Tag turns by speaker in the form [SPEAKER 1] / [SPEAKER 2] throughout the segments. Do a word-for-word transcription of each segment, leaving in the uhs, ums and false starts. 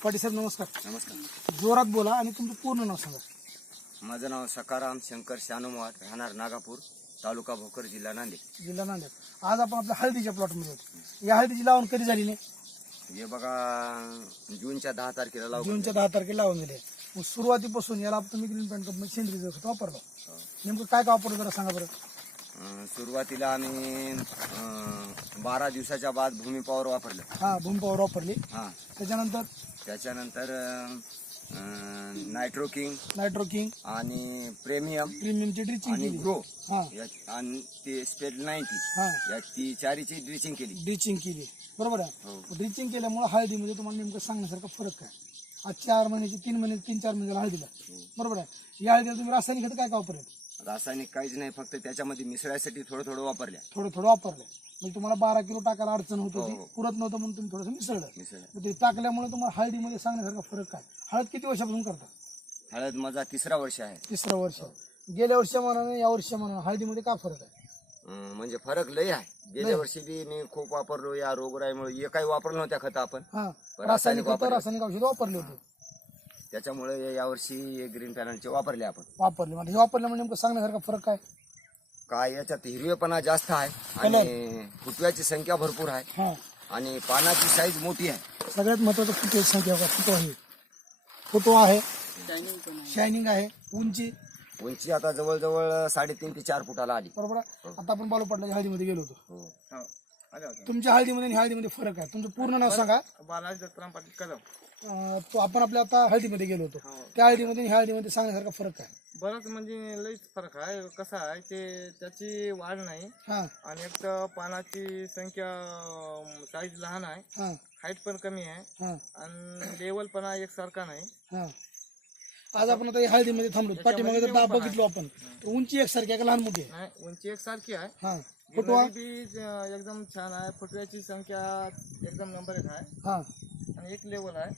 [SPEAKER 1] पाटील साहेब नमस्कार.
[SPEAKER 2] नमस्कार.
[SPEAKER 1] जोरात बोला आणि तुमचं पूर्ण नाव सांगा.
[SPEAKER 2] माझं नाव सकाराम शंकर शानुमार, राहणार नागापूर, तालुका भोकर, जिल्हा नांदेड.
[SPEAKER 1] जिल्हा नांदेड. आज आपण आपल्या हळदीच्या प्लॉटमध्ये होतो. या हळदीची लावण कधी झालेली?
[SPEAKER 2] हे बघा जूनच्या दहा तारखेला लावून
[SPEAKER 1] जूनच्या दहा तारखेला लावून दिली. मग सुरुवातीपासून याला तुम्ही ग्रीन पॅन्ट कंपनी सेंद्रिय खत वापरलं. नेमकं काय काय वापरलं जरा सांगा बरं.
[SPEAKER 2] अं, सुरुवातीला आम्ही अं, बारा दिवसाच्या बाद भूमी पॉवर वापरलं.
[SPEAKER 1] हा भूमी पॉवर वापरली.
[SPEAKER 2] हा
[SPEAKER 1] त्याच्यानंतर
[SPEAKER 2] त्याच्यानंतर नायट्रो किंग
[SPEAKER 1] नायट्रो किंग
[SPEAKER 2] आणि प्रेमियम
[SPEAKER 1] प्रीमियमची ड्रिचिंग
[SPEAKER 2] आणि
[SPEAKER 1] केली.
[SPEAKER 2] ग्रो
[SPEAKER 1] हा
[SPEAKER 2] या- आणि ते स्पेड नाईन्टी
[SPEAKER 1] हा
[SPEAKER 2] या ती चारीची ड्रिचिंग केली.
[SPEAKER 1] ड्रिचिंग केली. बरोबर आहे.
[SPEAKER 2] हो.
[SPEAKER 1] ड्रिचिंग केल्यामुळे हळदीमध्ये तुम्हाला नेमकं सांगण्यासारखा फरक काय? आज चार महिन्याची तीन महिने तीन चार महिन्याला हळदीला. बरोबर आहे. या हळदीला तुम्ही रासायनिक खत काय काय वापरले?
[SPEAKER 2] रासायनिक काहीच नाही, फक्त त्याच्यामध्ये मिसळायसाठी थोडं थोडं वापरल्या.
[SPEAKER 1] थोडं थोडं वापरलं. म्हणजे तुम्हाला बारा किलो टाकायला अडचण होत होती,
[SPEAKER 2] हो.
[SPEAKER 1] पुरत नव्हतं म्हणून तुम्ही थोडंसं मिसळलं.
[SPEAKER 2] मिसळ
[SPEAKER 1] मग ते टाकल्यामुळे तुम्हाला हळदीमध्ये सांगण्यासारखा फरक काय? हळद किती वर्षापासून करता?
[SPEAKER 2] हळद माझा तिसरा वर्ष आहे.
[SPEAKER 1] तिसरं वर्ष. गेल्या वर्षा मानाने या वर्षा मानाने हळदीमध्ये काय फरक आहे?
[SPEAKER 2] अं, म्हणजे फरक लय आहे. गेल्या वर्षी बी मी खूप वापरलो या रोगराईमुळे. हे काही वापरलं नव्हत्या खत आपण,
[SPEAKER 1] हा
[SPEAKER 2] रासायनिक
[SPEAKER 1] रासायनिक खत
[SPEAKER 2] वापरले.
[SPEAKER 1] रासायनिक औषध वापरले होते.
[SPEAKER 2] त्याच्यामुळे यावर्षी ग्रीन पॅनलचे वापरले आपण.
[SPEAKER 1] वापरले म्हणजे हे वापरल्यामुळे नेमकं सांगण्यासारखा फरक काय?
[SPEAKER 2] काय याच्यात हिरवेपणा जास्त आहे आणि फुटव्याची संख्या भरपूर आहे
[SPEAKER 1] हा
[SPEAKER 2] आणि पानाची साईज मोठी आहे.
[SPEAKER 1] सगळ्यात महत्वाचं फुटव्याची संख्या बघा. फुटवा आहे, फुटवा आहे, शायनिंग आहे, उंची.
[SPEAKER 2] उंची आता जवळजवळ साडेतीन ते चार फुटाला आली.
[SPEAKER 1] बरोबर आहे. आता आपण बालू पाटलाच्या हळदीमध्ये गेलो होतो.
[SPEAKER 2] हो.
[SPEAKER 1] तुमच्या हळदीमध्ये आणि हळदीमध्ये फरक आहे. तुमचं पूर्ण नाव सांगा.
[SPEAKER 3] बालाजी दत्तराम पाटील कदम.
[SPEAKER 1] अं, तो आपण आपल्या आता हळदीमध्ये गेलो होतो. त्या हळदीमध्ये आणि हळदीमध्ये सांगण्यासारखा फरक आहे.
[SPEAKER 3] बराच म्हणजे लईच फरक आहे. कसं आहे ते त्याची वाढ नाही
[SPEAKER 1] हा
[SPEAKER 3] आणि एक तर पानाची संख्या साईज लहान आहे,
[SPEAKER 1] हा
[SPEAKER 3] हाईट पण कमी आहे
[SPEAKER 1] हा
[SPEAKER 3] आणि लेवल पण एकसारखा नाही.
[SPEAKER 1] हा आज आपण आता या हळदीमध्ये थांबलो. पाठीमागे जर दाब बघितलो आपण तर उंची एकसारखी आहे का लहान मोठी आहे?
[SPEAKER 3] नाही, उंची एकसारखी आहे.
[SPEAKER 1] हा फुटवा
[SPEAKER 3] गिरणारी बी अं, एकदम छान आहे. फुटव्याची संख्या एकदम नंबर एक आहे
[SPEAKER 1] हा
[SPEAKER 3] आणि एक लेवल आहे.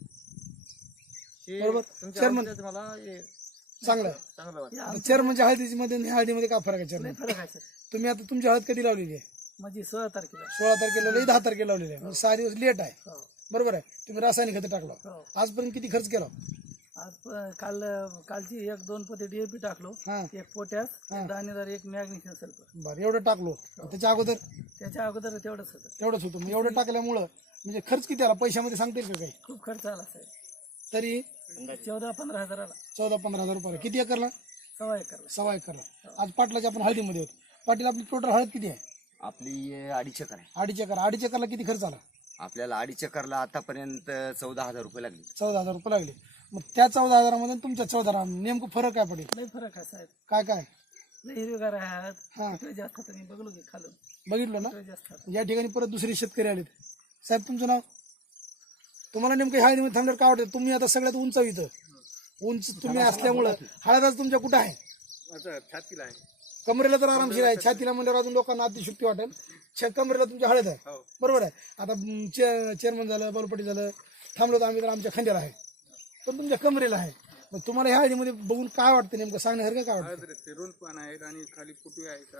[SPEAKER 3] हे
[SPEAKER 1] बरोबर.
[SPEAKER 3] तुमच्या
[SPEAKER 1] चेअरमन.
[SPEAKER 3] औषधात मला हे
[SPEAKER 1] चांगलं आहे.
[SPEAKER 3] चांगलं वाटतं.
[SPEAKER 1] आता चेअरमनच्या हळदीची मध्ये आणि हळदीमध्ये काय फरक आहे चेअरमन?
[SPEAKER 4] फरक आहे सर.
[SPEAKER 1] तुम्ही आता तुमची हळद कधी लावलेली आहे?
[SPEAKER 4] माझी सोळा तारखेला.
[SPEAKER 1] सोळा तारखेला लावली, दहा तारखेला लावलेली आहे. म्हणजे सहा दिवस लेट आहे.
[SPEAKER 4] हो.
[SPEAKER 1] बरोबर आहे. तुम्ही रासायनिक खत टाकलं.
[SPEAKER 4] हो.
[SPEAKER 1] आजपर्यंत किती खर्च केला?
[SPEAKER 4] आज प- काल कालची एक दोन पोते डीएपी टाकलो,
[SPEAKER 1] हा
[SPEAKER 4] एक पोटॅश,
[SPEAKER 1] हा.
[SPEAKER 4] एक दाणेदार, एक मॅग्नेशियम सल्फर.
[SPEAKER 1] बरं एवढं टाकलो. त्याच्या अगोदर
[SPEAKER 4] त्याच्या अगोदर तेवढंच होतं.
[SPEAKER 1] तेवढंच होतं. मग एवढं टाकल्यामुळं म्हणजे खर्च किती आला पैशामध्ये सांगता येईल का काही?
[SPEAKER 4] खूप खर्च आला साहेब.
[SPEAKER 1] तरी
[SPEAKER 4] चौदा पंधरा हजाराला.
[SPEAKER 1] चौदा पंधरा हजार रुपये. किती एकरला?
[SPEAKER 4] सव्वा एकरला.
[SPEAKER 1] सव्वा एकरला. आज पाटलाची आपण हळदीमध्ये होतो. पाटील आपली टोटल हळद किती आहे?
[SPEAKER 2] आपली हे अडीच एकर आहे.
[SPEAKER 1] अडीच एकर. अडीच एकरला किती खर्च आला?
[SPEAKER 2] आपल्याला अडीच एकरला आतापर्यंत चौदा हजार रुपये लागले.
[SPEAKER 1] चौदा हजार रुपये लागले. मग त्या चौदा हजारामध्ये आणि तुमच्या चौदा हजार नेमकं फरक काय पडेल?
[SPEAKER 4] लई फरक आहे साहेब.
[SPEAKER 1] काय काय?
[SPEAKER 4] लई हिरवेगार आहेत.
[SPEAKER 1] हा
[SPEAKER 4] फुटवे जास्त होतं. मी बघलो की खालून
[SPEAKER 1] बघितलं ना.
[SPEAKER 4] फुटवे जास्त होतं.
[SPEAKER 1] या ठिकाणी परत दुसरे शेतकरी आलेत. साहेब तुमचं नाव? तुम्हाला नेमकं हळदीमध्ये थांबल्यावर काय वाटतं? तुम्ही आता सगळ्यात उंच इथं उंच तुम्ही असल्यामुळं हळदाच तुमच्या कुठं आहे?
[SPEAKER 3] छातीला आहे.
[SPEAKER 1] कमरेला तर आरामशीर आहे. छातीला म्हणल्यावर अजून लोकांना अतिशुक्ती वाटेल. छ- कमरेला तुमच्या हळद आहे. बरोबर आहे. आता चेअरमन झालं, बालपटी झालं, थांबलो तर आम्ही तर आमच्या खांद्याला आहे, पण तुमच्या कमरेला आहे. मग तुम्हाला ह्या हळदीमध्ये बघून काय वाटतं नेमकं सांगण्यासारखं काय वाटतं?
[SPEAKER 3] रुंद पान आहेत आणि खाली फुटवे आहेत.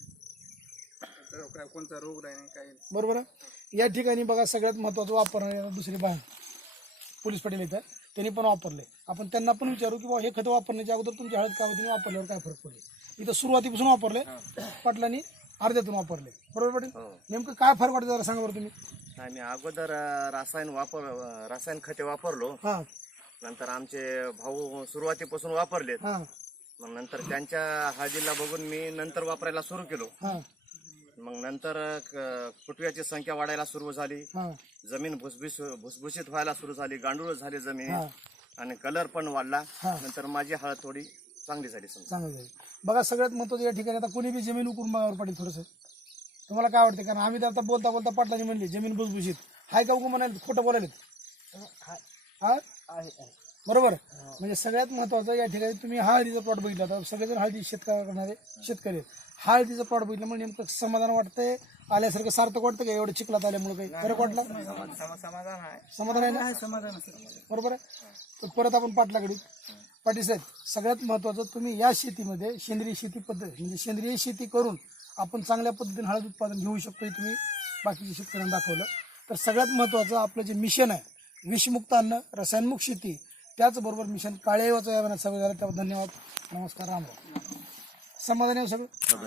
[SPEAKER 3] काय कोणता रोग नाही काही.
[SPEAKER 1] बरोबर आहे. या ठिकाणी बघा सगळ्यात महत्वाचं वापरणारे दुसरे बाहेर पोलीस पाटील येतात, त्यांनी पण वापरले. आपण त्यांना पण विचारू की बाबा हे खतं वापरण्याच्या अगोदर तुमच्या हळद कावतीने वापरल्यावर काय फरक पडले. इथं सुरुवातीपासून वापरले, पाटलांनी अर्ध्यातून वापरले. बरोबर पाटील? नेमकं काय फरक वाटतं जरा सांगा बरं तुम्ही.
[SPEAKER 5] आम्ही अगोदर अ, रासायन वापर अ, रासायन खते वापरलो.
[SPEAKER 1] हा
[SPEAKER 5] नंतर आमचे भाऊ सुरुवातीपासून वापरलेत.
[SPEAKER 1] हा
[SPEAKER 5] मग नंतर त्यांच्या हळदीला बघून मी नंतर वापरायला सुरू केलो.
[SPEAKER 1] हा
[SPEAKER 5] मग नंतर क- फुटव्याची संख्या वाढायला सुरू झाली.
[SPEAKER 1] हा
[SPEAKER 5] जमीन भुसभुस भुसभुशीत व्हायला सुरू झाली. गांडूळ झाले
[SPEAKER 1] हा.
[SPEAKER 5] जमिनीत आणि कलर पण वाढला.
[SPEAKER 1] हा.
[SPEAKER 5] नंतर माझी हळद थोडी चांगली झाली समजा.
[SPEAKER 1] चांगलं जाईल. बघा सगळ्यात महत्वाचं या ठिकाणी आता कोणी बी जमीन उकरून बघावर पाटील थोडंसं तुम्हाला काय वाटतं? कारण आम्ही तर आता बोलता बोलता पाटलाची म्हणली जमीन भुसभुशीत हाय का उगू म्हणाले खोटं बोलायला हा बरोबर. म्हणजे सगळ्यात महत्वाचं या ठिकाणी तुम्ही हळदीचा प्लॉट बघितला तर सगळेजण हळदी शेतकरी करणारे शेतकरी आहेत. हळदीचं प्लॉट बघितल्यामुळे नेमकं समाधान वाटतंय आल्यासारखं सार्थक वाटतं का एवढं चिखलात आल्यामुळे काही फरक वाटला?
[SPEAKER 3] समाधान आहे.
[SPEAKER 1] समाधान आहे ना?
[SPEAKER 4] आहे समाधान असेल.
[SPEAKER 1] बरोबर आहे. तर परत आपण पाटलाकडे पाटील साहेब सगळ्यात महत्वाचं तुम्ही या शेतीमध्ये सेंद्रिय शेती पद्धत म्हणजे सेंद्रिय शेती करून आपण चांगल्या पद्धतीने हळद उत्पादन घेऊ शकतो. तुम्ही बाकीच्या शेतकऱ्यांना दाखवलं. तर सगळ्यात महत्वाचं आपलं जे मिशन आहे विषमुक्त अन्न रसायनमुक्त शेती त्याचबरोबर मिशन काळेवाचं या सगळं झालं त्यावर धन्यवाद नमस्कार राम राम समाधानी आहे सगळं